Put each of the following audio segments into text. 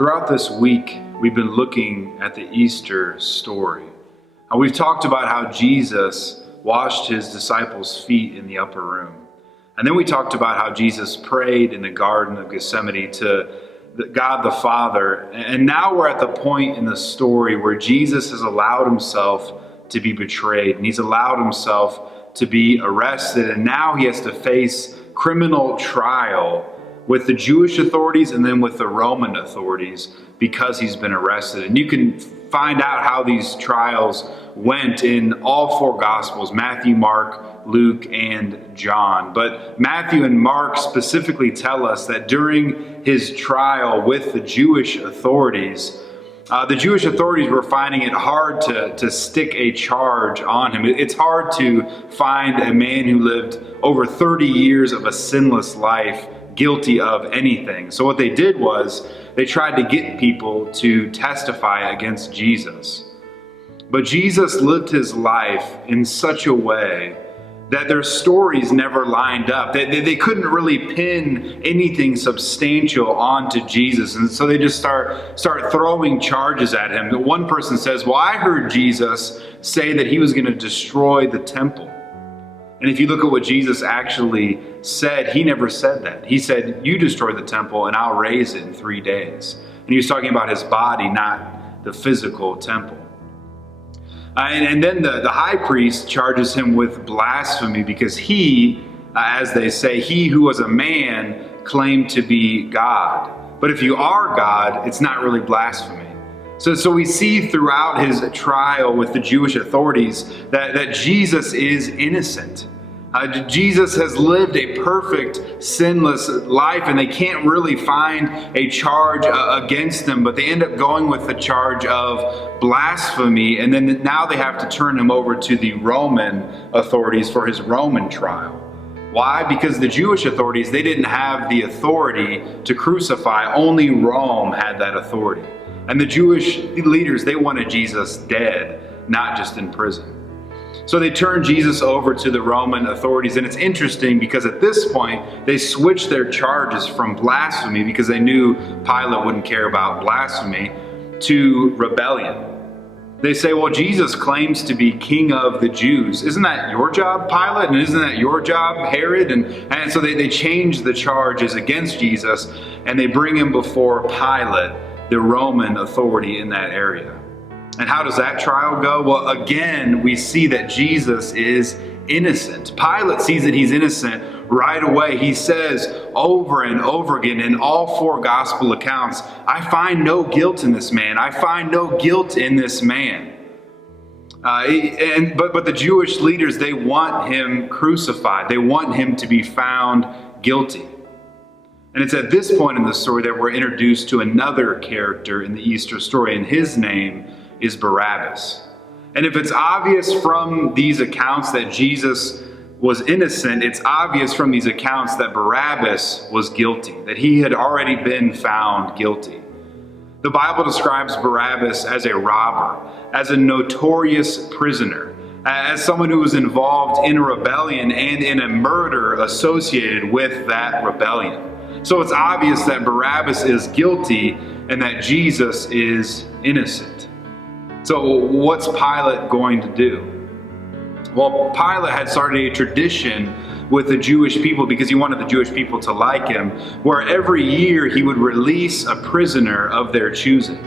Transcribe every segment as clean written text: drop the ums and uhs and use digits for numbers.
Throughout this week, we've been looking at the Easter story. We've talked about how Jesus washed his disciples' feet in the upper room. And then we talked about how Jesus prayed in the Garden of Gethsemane to God the Father. And now we're at the point in the story where Jesus has allowed himself to be betrayed. And he's allowed himself to be arrested. And now he has to face criminal trial with the Jewish authorities and then with the Roman authorities because he's been arrested. And you can find out how these trials went in all four Gospels: Matthew, Mark, Luke, and John. But Matthew and Mark specifically tell us that during his trial with the Jewish authorities were finding it hard to stick a charge on him. It's hard to find a man who lived over 30 years of a sinless life guilty of anything. So what they did was they tried to get people to testify against Jesus. But Jesus lived his life in such a way that their stories never lined up. They couldn't really pin anything substantial onto Jesus. And so they just start throwing charges at him. One person says, well, I heard Jesus say that he was going to destroy the temple. And if you look at what Jesus actually said, he never said that. He said, you destroy the temple and I'll raise it in 3 days. And he was talking about his body, not the physical temple. And then the high priest charges him with blasphemy because he, as they say, he who was a man claimed to be God. But if you are God, it's not really blasphemy. So we see throughout his trial with the Jewish authorities that Jesus is innocent. Jesus has lived a perfect, sinless life, and they can't really find a charge against him, but they end up going with the charge of blasphemy, and then now they have to turn him over to the Roman authorities for his Roman trial. Why? Because the Jewish authorities, they didn't have the authority to crucify. Only Rome had that authority. And the Jewish leaders, they wanted Jesus dead, not just in prison. So they turned Jesus over to the Roman authorities. And it's interesting because at this point, they switched their charges from blasphemy, because they knew Pilate wouldn't care about blasphemy, to rebellion. They say, well, Jesus claims to be king of the Jews. Isn't that your job, Pilate? And isn't that your job, Herod? And so they changed the charges against Jesus, and they bring him before Pilate, the Roman authority in that area. And how does that trial go? Well, again, we see that Jesus is innocent. Pilate sees that he's innocent right away. He says over and over again in all four gospel accounts, I find no guilt in this man. I find no guilt in this man. But the Jewish leaders, they want him crucified. They want him to be found guilty. And it's at this point in the story that we're introduced to another character in the Easter story, and his name is Barabbas. And if it's obvious from these accounts that Jesus was innocent, it's obvious from these accounts that Barabbas was guilty, that he had already been found guilty. The Bible describes Barabbas as a robber, as a notorious prisoner, as someone who was involved in a rebellion and in a murder associated with that rebellion. So it's obvious that Barabbas is guilty and that Jesus is innocent. So what's Pilate going to do? Well, Pilate had started a tradition with the Jewish people because he wanted the Jewish people to like him, where every year he would release a prisoner of their choosing.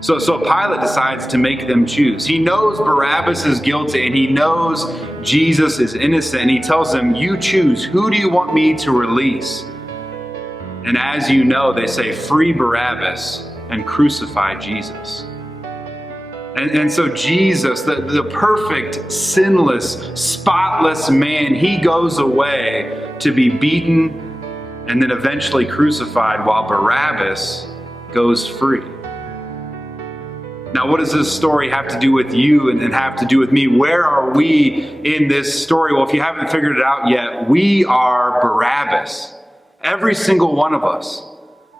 So Pilate decides to make them choose. He knows Barabbas is guilty and he knows Jesus is innocent, and he tells them, you choose. Who do you want me to release? And as you know, they say, free Barabbas and crucify Jesus. And so Jesus, the perfect, sinless, spotless man, he goes away to be beaten and then eventually crucified, while Barabbas goes free. Now, what does this story have to do with you and have to do with me? Where are we in this story? Well, if you haven't figured it out yet, we are Barabbas. Every single one of us.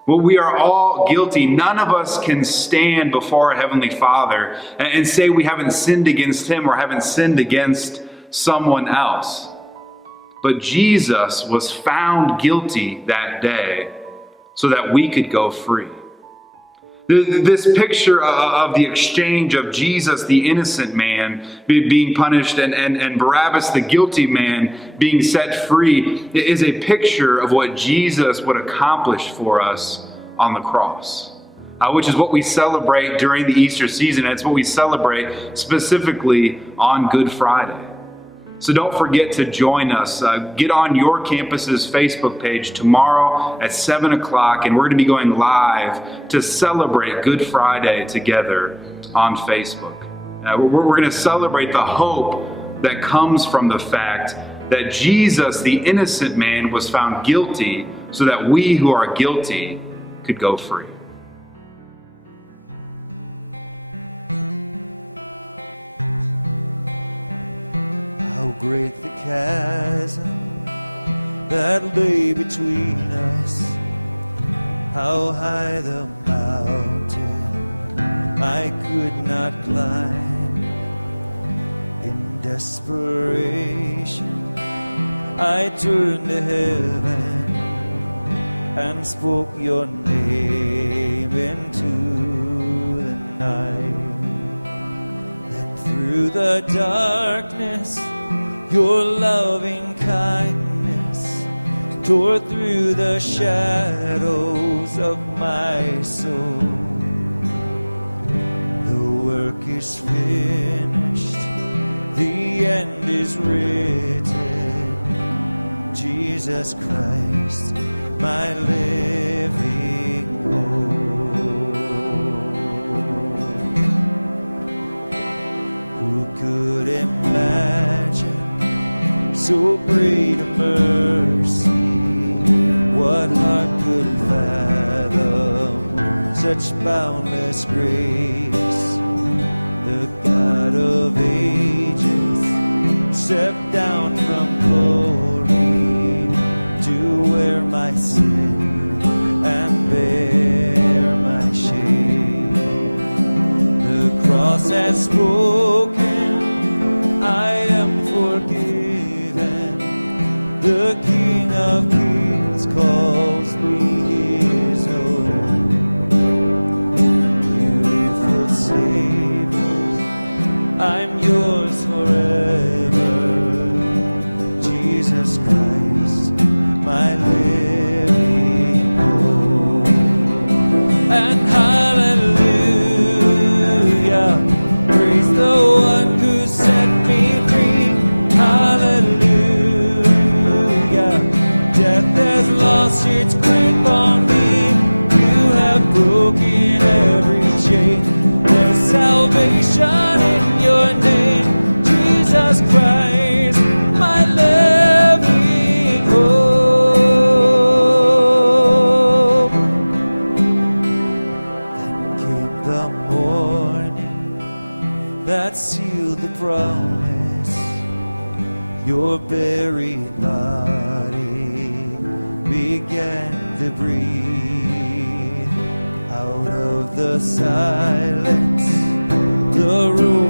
Well, we are all guilty. None of us can stand before our Heavenly Father and say we haven't sinned against him or haven't sinned against someone else. But Jesus was found guilty that day so that we could go free. This picture of the exchange of Jesus, the innocent man, being punished and Barabbas, the guilty man, being set free, is a picture of what Jesus would accomplish for us on the cross, which is what we celebrate during the Easter season. And it's what we celebrate specifically on Good Friday. So don't forget to join us. Get on your campus's Facebook page tomorrow at 7 o'clock, and we're going to be going live to celebrate Good Friday together on Facebook. We're going to celebrate the hope that comes from the fact that Jesus, the innocent man, was found guilty so that we who are guilty could go free. How great the chasm that lay between us, how high the mountain I could not climb. In desperation I turned to heaven and spoke your name into the night. Then through the darkness your loving kindness tore through the shadows of my soul. The work is finished, the end is written. Jesus Christ, my living hope. Who could imagine so great a mercy? What heart could fathom such boundless grace? The God of ages stepped down from glory to wear my sin and bear my shame. The cross has spoken, I am forgiven. The King of Kings calls me his own. Beautiful Savior, I'm yours forever. Jesus Christ, my living hope. And hallelujah, praise the one who set me free. Hallelujah, death has lost its grip on me. You have broken every chain. There's salvation in your name, Jesus Christ, my living hope. Then came the morning that sealed the promise. Your buried body began to breathe. Out of the silence, the roar